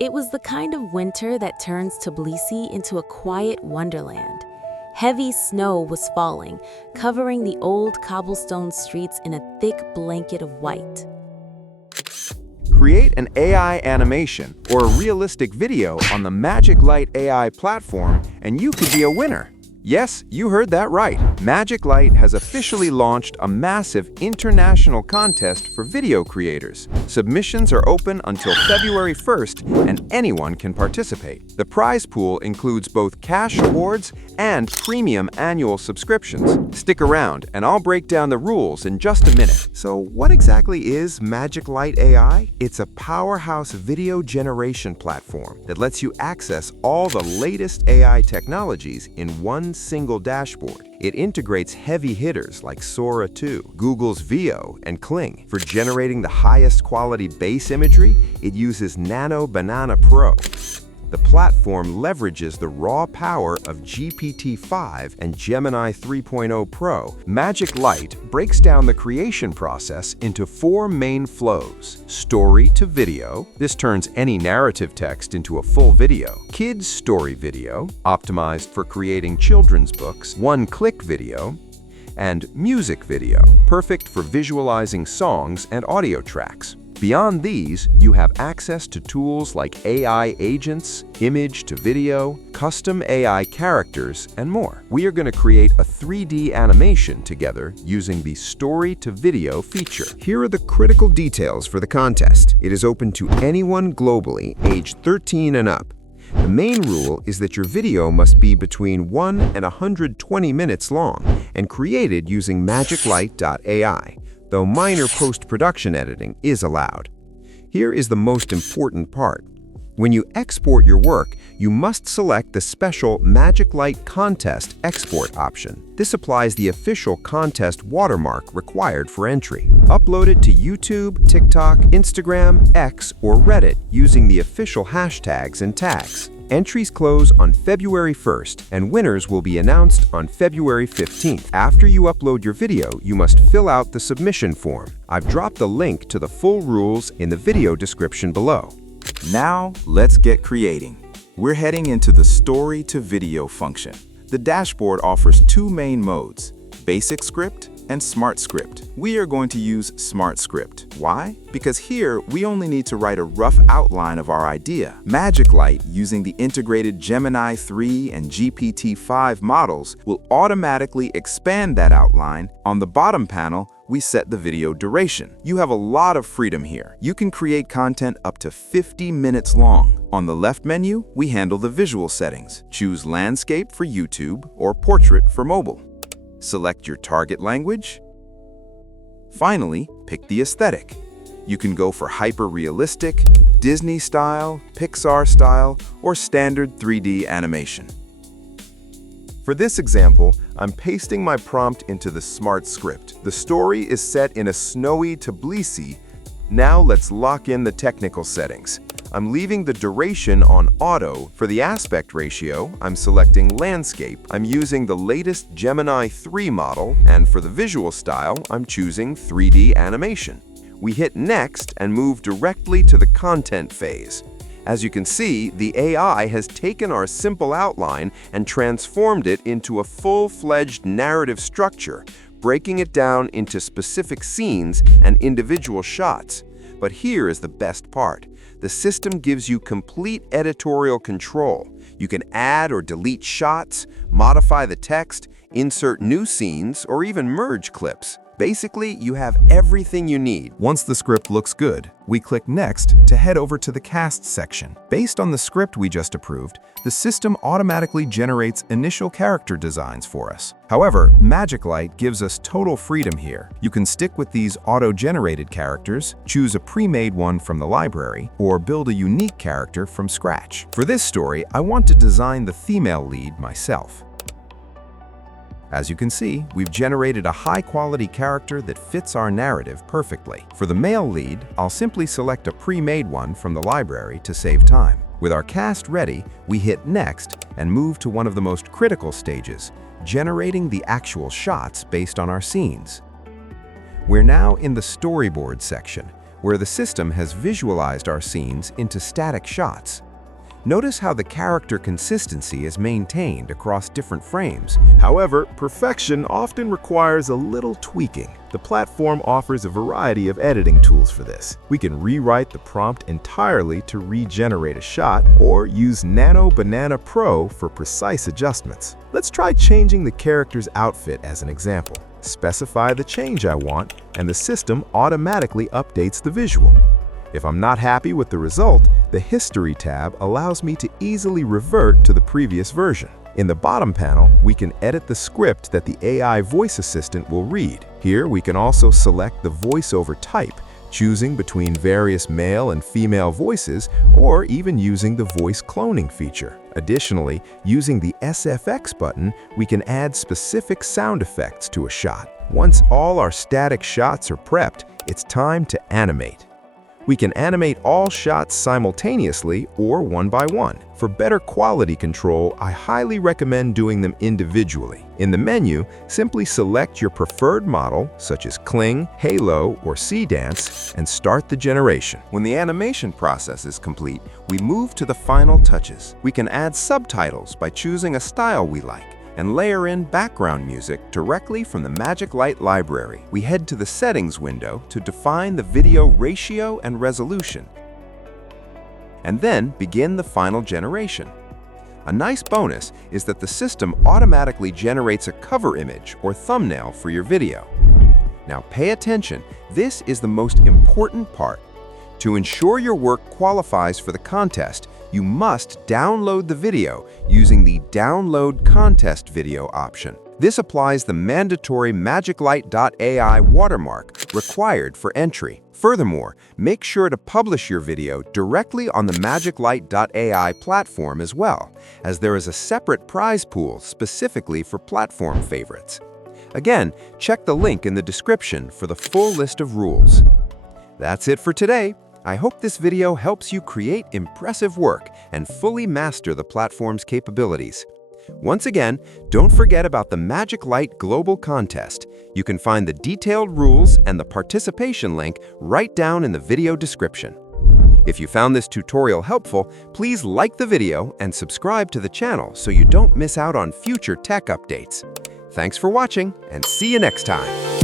It was the kind of winter that turns Tbilisi into a quiet wonderland. Heavy snow was falling, covering the old cobblestone streets in a thick blanket of white. Create an AI animation or a realistic video on the MagicLight AI platform, and you could be a winner. Yes, you heard that right. MagicLight has officially launched a massive international contest for video creators. Submissions are open until February 1st, and anyone can participate. The prize pool includes both cash awards and premium annual subscriptions. Stick around, and I'll break down the rules in just a minute. So what exactly is MagicLight AI? It's a powerhouse video generation platform that lets you access all the latest AI technologies in one single dashboard. It integrates heavy hitters like Sora 2, Google's Veo, and Kling. For generating the highest quality base imagery, it uses Nano Banana Pro. The platform leverages the raw power of GPT-5 and Gemini 3.0 Pro. MagicLight breaks down the creation process into 4 main flows. Story to video. This turns any narrative text into a full video. Kids story video, optimized for creating children's books. One-click video. And music video, perfect for visualizing songs and audio tracks. Beyond these, you have access to tools like AI agents, image to video, custom AI characters, and more. We are going to create a 3D animation together using the Story to Video feature. Here are the critical details for the contest. It is open to anyone globally aged 13 and up. The main rule is that your video must be between 1 and 120 minutes long and created using MagicLight AI. Though minor post-production editing is allowed. Here is the most important part. When you export your work, you must select the special MagicLight Contest Export option. This applies the official contest watermark required for entry. Upload it to YouTube, TikTok, Instagram, X, or Reddit using the official hashtags and tags. Entries close on February 1st, and winners will be announced on February 15th. After you upload your video, you must fill out the submission form. I've dropped the link to the full rules in the video description below. Now, let's get creating. We're heading into the Story to Video function. The dashboard offers 2 main modes, Basic Script and Smart Script. We are going to use Smart Script. Why? Because here, we only need to write a rough outline of our idea. MagicLight, using the integrated Gemini 3 and GPT-5 models, will automatically expand that outline. On the bottom panel, we set the video duration. You have a lot of freedom here. You can create content up to 50 minutes long. On the left menu, we handle the visual settings. Choose landscape for YouTube or portrait for mobile. Select your target language. Finally, pick the aesthetic. You can go for hyper-realistic, Disney style, Pixar style, or standard 3D animation. For this example, I'm pasting my prompt into the Smart Script. The story is set in a snowy Tbilisi. Now let's lock in the technical settings. I'm leaving the duration on auto. For the aspect ratio, I'm selecting landscape. I'm using the latest Gemini 3 model, and for the visual style, I'm choosing 3D animation. We hit next and move directly to the content phase. As you can see, the AI has taken our simple outline and transformed it into a full-fledged narrative structure, breaking it down into specific scenes and individual shots. But here is the best part. The system gives you complete editorial control. You can add or delete shots, modify the text, insert new scenes, or even merge clips. Basically, you have everything you need. Once the script looks good, we click Next to head over to the Cast section. Based on the script we just approved, the system automatically generates initial character designs for us. However, MagicLight gives us total freedom here. You can stick with these auto-generated characters, choose a pre-made one from the library, or build a unique character from scratch. For this story, I want to design the female lead myself. As you can see, we've generated a high-quality character that fits our narrative perfectly. For the male lead, I'll simply select a pre-made one from the library to save time. With our cast ready, we hit Next and move to one of the most critical stages, generating the actual shots based on our scenes. We're now in the Storyboard section, where the system has visualized our scenes into static shots. Notice how the character consistency is maintained across different frames. However, perfection often requires a little tweaking. The platform offers a variety of editing tools for this. We can rewrite the prompt entirely to regenerate a shot, or use Nano Banana Pro for precise adjustments. Let's try changing the character's outfit as an example. Specify the change I want, and the system automatically updates the visual. If I'm not happy with the result, the History tab allows me to easily revert to the previous version. In the bottom panel, we can edit the script that the AI voice assistant will read. Here, we can also select the voiceover type, choosing between various male and female voices, or even using the voice cloning feature. Additionally, using the SFX button, we can add specific sound effects to a shot. Once all our static shots are prepped, it's time to animate. We can animate all shots simultaneously or one by one. For better quality control, I highly recommend doing them individually. In the menu, simply select your preferred model, such as Kling, Halo, or Sea-Dance, and start the generation. When the animation process is complete, we move to the final touches. We can add subtitles by choosing a style we like, and layer in background music directly from the MagicLight library. We head to the Settings window to define the video ratio and resolution, and then begin the final generation. A nice bonus is that the system automatically generates a cover image or thumbnail for your video. Now pay attention, this is the most important part. To ensure your work qualifies for the contest, you must download the video using the Download Contest Video option. This applies the mandatory MagicLight watermark required for entry. Furthermore, make sure to publish your video directly on the MagicLight platform as well, as there is a separate prize pool specifically for platform favorites. Again, check the link in the description for the full list of rules. That's it for today. I hope this video helps you create impressive work and fully master the platform's capabilities. Once again, don't forget about the MagicLight Global Contest. You can find the detailed rules and the participation link right down in the video description. If you found this tutorial helpful, please like the video and subscribe to the channel so you don't miss out on future tech updates. Thanks for watching, and see you next time.